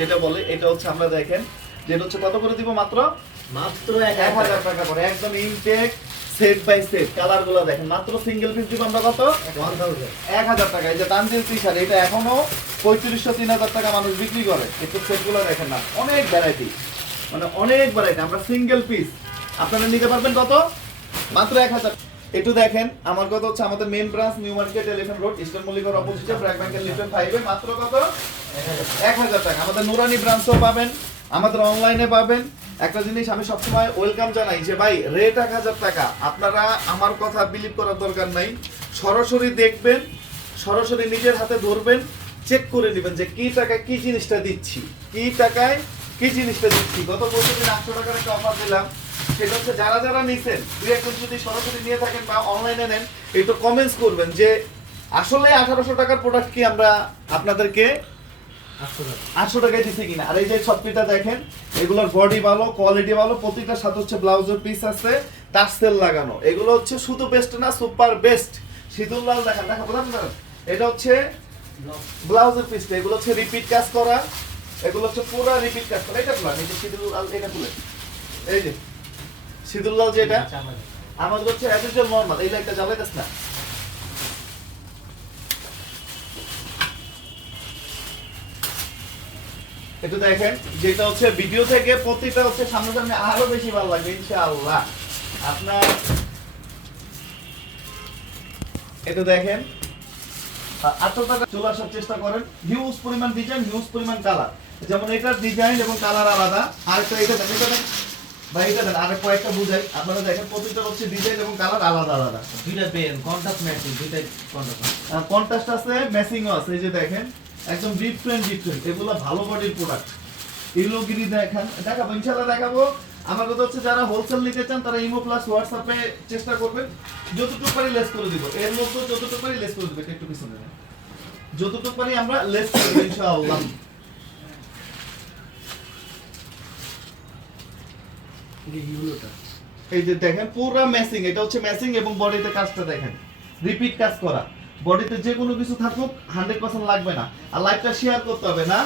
যেটা বলে এটা হচ্ছে আমরা দেখেন যেটা হচ্ছে কত করে দিব মাত্র? মাত্র এক হাজার টাকা করে একদম ইনটেক সেট বাই সেট কালারগুলো দেখেন মাত্র সিঙ্গেল পিস দিব আমরা কত? এক হাজার টাকা এই যে তানজিল টি শার্ট এটা এখনও পঁয়ত্রিশশো তিন হাজার টাকা মানুষ বিক্রি করে। একটু সেটগুলো দেখেন না অনেক ভ্যারাইটি মানে অনেক ভ্যারাইটি আমরা সিঙ্গেল পিস আপনারা নিতে পারবেন কত? মাত্র এক হাজার। একটু দেখেন আমার কথা হচ্ছে আমাদের main branch new market elephant road eastern মল্লিকার অপোজিটে ব্র্যাক ব্যাংকের লিফটেন ফাইভে মাত্র কত? এক হাজার টাকা। আমাদের নুরানি ব্রাঞ্চও পাবেন, আমাদের অনলাইনে পাবেন। একটা জিনিস আমি সবসময় ওয়েলকাম জানাই যে, ভাই রেট এক হাজার টাকা। আপনারা আমার কথা বিলিভ করার দরকার নাই। সরাসরি দেখবেন, সরাসরি নিজের হাতে ধরবেন চেক করে নেবেন যে কি টাকায় কি জিনিসটা দিচ্ছি। কি টাকায় কি জিনিসটা দিচ্ছি। গত বছর দিন আটশো টাকার একটা অফার দিলাম সেটা হচ্ছে যারা যারা নিছেন দুই একজন যদি সরাসরি নিয়ে থাকেন বা অনলাইনে নেন, একটু কমেন্টস করবেন যে, আসলে আঠারোশো টাকার প্রোডাক্ট কি আমরা আপনাদেরকে আটশো টাকা। টাকায় দিচ্ছে কিনা? আর এই যে ছটপিটা দেখেন এগুলোর বডি ভালো কোয়ালিটি ভালো প্রতিটার সাথে হচ্ছে ব্লাউজের পিস আছে টার্সেল লাগানো। এগুলো হচ্ছে শুধু বেস্ট না সুপার বেস্ট শীতুল লাল দেখেন দেখা বললাম না? এটা হচ্ছে ব্লাউজের পিসটা এগুলো হচ্ছে রিপিট কাজ করা এগুলো হচ্ছে পুরো রিপিট কাজ করা। এটা তুলেন এই যে শীতুল লাল এটা তুলেন এই যে শীতুল লাল যেটা আমাদের হচ্ছে অ্যাজ ইউজুয়াল নরমাল এই লাইটটা জ্বালাইতেছ না। একটু দেখেন যেটা হচ্ছে ভিডিও থেকে প্রতিটা হচ্ছে সামনাসামনি আরও বেশি ভালো লাগবে ইনশাআল্লাহ। আপনার এটা দেখেন। আটশো টাকা চলে আসার চেষ্টা করেন। হিউজ পরিমাণ ডিজাইন হিউজ পরিমাণ কালার যেমন এটার ডিজাইন এবং কালার আলাদা। আর একটা এটা দেন এটা দেন বা এটা দেন আর কয়েকটা বুঝাই। আপনারা দেখেন প্রতিটা হচ্ছে ডিজাইন এবং কালার আলাদা আলাদা। দুইটা পেন কন্টাক্ট ম্যাচিং দুইটাই কন্টাক্ট কন্ট্রাস্ট আছে ম্যাচিংও আছে এই যে দেখেন। একদম ডিফারেন্ট ডিফারেন্ট এগুলো ভালো বডির প্রোডাক্ট ইলোগিরি দেখেন? দেখাবো, ইনশাআল্লাহ দেখাবো। আমার কথা হচ্ছে, যারা হোলসেল নিতে চান, তারা ইমো প্লাস হোয়াটসঅ্যাপে চেষ্টা করবেন। যতটুকু পারি লেস করে দিব। এর মধ্যে যতটুকু পারি লেস করে দিব, একটু পিছনে। যতটুকু পারি আমরা লেস করে দিব, ইনশাআল্লাহ। এই যে দেখেন, পুরো ম্যাচিং এটা হচ্ছে ম্যাচিং এবং বডিতে কাজটা দেখেন। রিপিট কাজ করা। বডিতে যে কোনো কিছু থাকুক হান্ড্রেড পার্সেন্ট লাগবে না। আর লাইভটা শেয়ার করতে হবে না।